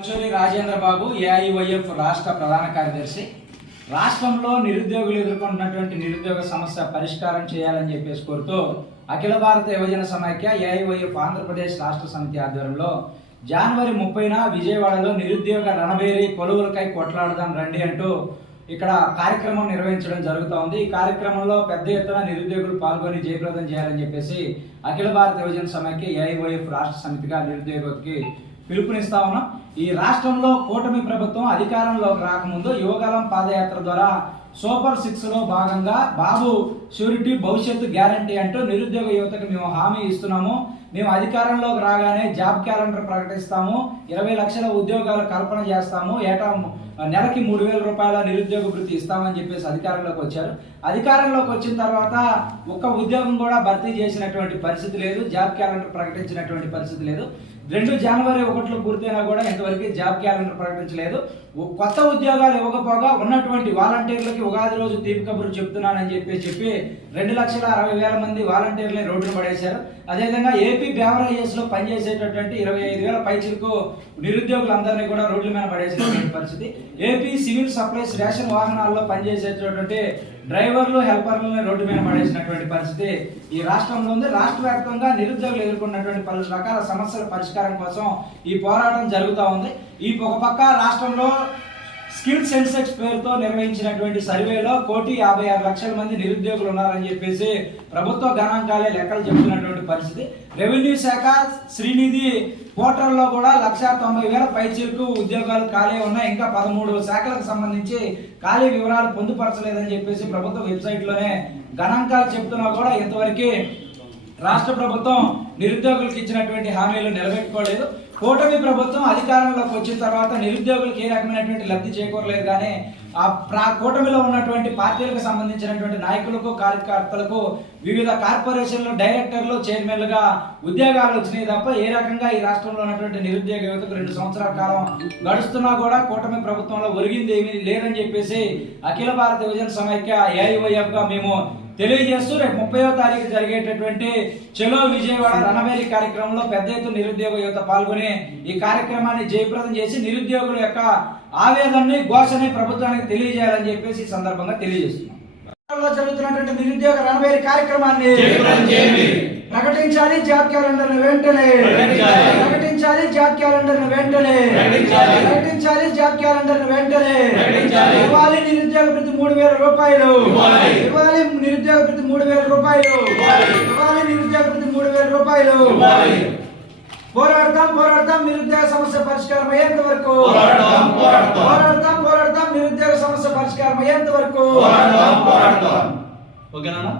రాజేంద్ర బాబు AIYF రాష్ట్ర ప్రధాన కార్యదర్శి. రాష్ట్రంలో నిరుద్యోగులు ఎదుర్కొంటున్నటువంటి నిరుద్యోగ సమస్య పరిష్కారం చేయాలని చెప్పేసి కోరుతూ అఖిల భారత యువజన సమైక్య ఏఐవైఎఫ్ ఆంధ్రప్రదేశ్ రాష్ట్ర సమితి ఆధ్వర్యంలో జనవరి 30న విజయవాడలో నిరుద్యోగ రణబేరి కొలువులకై కొట్లాడదాం రండి అంటూ ఇక్కడ కార్యక్రమం నిర్వహించడం జరుగుతూ ఉంది. ఈ కార్యక్రమంలో పెద్ద ఎత్తున నిరుద్యోగులు పాల్గొని జయప్రదం చేయాలని చెప్పేసి అఖిల భారత యువజన సమైక్య ఏఐవైఎఫ్ రాష్ట్ర సమితిగా నిరుద్యోగకి పిలుపునిస్తా ఉన్నాం. ఈ రాష్ట్రంలో కూటమి ప్రభుత్వం అధికారంలోకి రాకముందు యువగలం పాదయాత్ర ద్వారా సూపర్ 6లో భాగంగా బాబు షూరిటీ భవిష్యత్తు గ్యారంటీ అంటూ నిరుద్యోగ యువతకు మేము హామీ ఇస్తున్నాము. మేము అధికారంలోకి రాగానే జాబ్ క్యాలెండర్ ప్రకటిస్తాము, 20 లక్షల ఉద్యోగాలు కల్పన చేస్తాము, ఏటా నెలకి 3,000 రూపాయల నిరుద్యోగ వృత్తి ఇస్తామని చెప్పేసి అధికారంలోకి వచ్చారు. అధికారంలోకి వచ్చిన తర్వాత ఒక్క ఉద్యోగం కూడా భర్తీ చేసినటువంటి పరిస్థితి లేదు, జాబ్ క్యాలెండర్ ప్రకటించినటువంటి పరిస్థితి లేదు. జనవరి 1 పూర్తయినా కూడా ఇంతవరకు జాబ్ క్యాలెండర్ ప్రకటించలేదు. కొత్త ఉద్యోగాలు ఇవ్వకపోగా ఉన్నటువంటి వాలంటీర్లకి ఉగాది రోజు తీపి కబురు చెప్తున్నానని చెప్పి 2,60,000 మంది వాలంటీర్లని రోడ్డును పడేశారు. అదేవిధంగా ఏపీ బేవరేజెస్ లో పనిచేసేటటువంటి 25,000 పైచిలకు నిరుద్యోగులందరినీ కూడా రోడ్ల మీద పడేసినటువంటి పరిస్థితి. ఏపీ సివిల్ సప్లైస్ రేషన్ వాహనాల్లో పనిచేసేటటువంటి డ్రైవర్లు హెల్పర్లను రోడ్డు మీద పడేసినటువంటి పరిస్థితి ఈ రాష్ట్రంలో ఉంది. రాష్ట్ర వ్యాప్తంగా నిరుద్యోగులు ఎదుర్కొన్నటువంటి పలు రకాల సమస్యల పరిష్కారం కోసం ఈ పోరాటం జరుగుతూ ఉంది. ఈ ఒక పక్క రాష్ట్రంలో స్కిల్ సెన్సెక్స్ పేరుతో నిర్వహించినటువంటి సర్వేలో 1,56,00,000 మంది నిరుద్యోగులు ఉన్నారని చెప్పేసి ప్రభుత్వ గణాంకాలే లెక్కలు చెబుతున్నటువంటి పరిస్థితి. రెవెన్యూ శాఖ శ్రీనిధి పోర్టల్లో కూడా 1,90,000 పైచిలకు ఉద్యోగాలు ఖాళీ ఉన్నాయి. ఇంకా 13 శాఖలకు సంబంధించి ఖాళీ వివరాలు పొందుపరచలేదని చెప్పేసి ప్రభుత్వ వెబ్సైట్లోనే గణాంకాలు చెబుతున్నా కూడా ఇంతవరకు రాష్ట్ర ప్రభుత్వం నిరుద్యోగులకు ఇచ్చినటువంటి హామీలు నిలబెట్టుకోలేదు. కూటమి ప్రభుత్వం అధికారంలోకి వచ్చిన తర్వాత నిరుద్యోగులకు ఏ రకమైనటువంటి లబ్ధి చేకూరలేదు. కానీ ఆ కూటమిలో ఉన్నటువంటి పార్టీలకు సంబంధించినటువంటి నాయకులకు కార్యకర్తలకు వివిధ కార్పొరేషన్లు డైరెక్టర్లు చైర్మన్లుగా ఉద్యోగాలు వచ్చినాయి తప్ప ఏ రకంగా ఈ రాష్ట్రంలో ఉన్నటువంటి నిరుద్యోగ యువతకు 2 సంవత్సరాల కాలం గడుస్తున్నా కూడా కూటమి ప్రభుత్వంలో ఒరిగింది ఏమీ లేదని చెప్పేసి అఖిల భారత యువజన సమైక్య ఏఐవైఎఫ్ గా మేము తెలియజేస్తూ రేపు 30వ తారీఖు జరిగేటటువంటి చలో విజయవాడ రణబేరి కార్యక్రమంలో పెద్ద ఎత్తున నిరుద్యోగ యువత పాల్గొని ఈ కార్యక్రమాన్ని జయప్రదం చేసి నిరుద్యోగుల యొక్క ఆవేదనని ఘోషని ప్రభుత్వానికి తెలియజేయాలని చెప్పేసి ఈ సందర్భంగా తెలియజేస్తున్నాం. జరుగుతున్నటువంటి నిరుద్యోగ రణబేరి కార్యక్రమాన్ని ప్రకటించాలి, జాబ్ క్యాలెండర్ వెంటనే ప్రకటించాలి, జాబ్ క్యాలెండర్ వెంటనే ప్రకటించాలి, జాబ్ క్యాలెండర్ వెంటనే ఇవ్వాలి. నిరుద్యోగ వృత్తి 3,000 రూపాయలు ఇవ్వాలి, నిరుద్యోగ వృత్తి 3,000 రూపాయలు ఇవ్వాలి, నిరుద్యోగ వృత్తి 3,000 రూపాయలు. పోరాడతాం నిరుద్యోగ సమస్య పరిష్కారం అయ్యేంత వరకు పోరాడతాం నిరుద్యోగ సమస్య పరిష్కారం అయ్యేంత వరకు. ఓకేనా?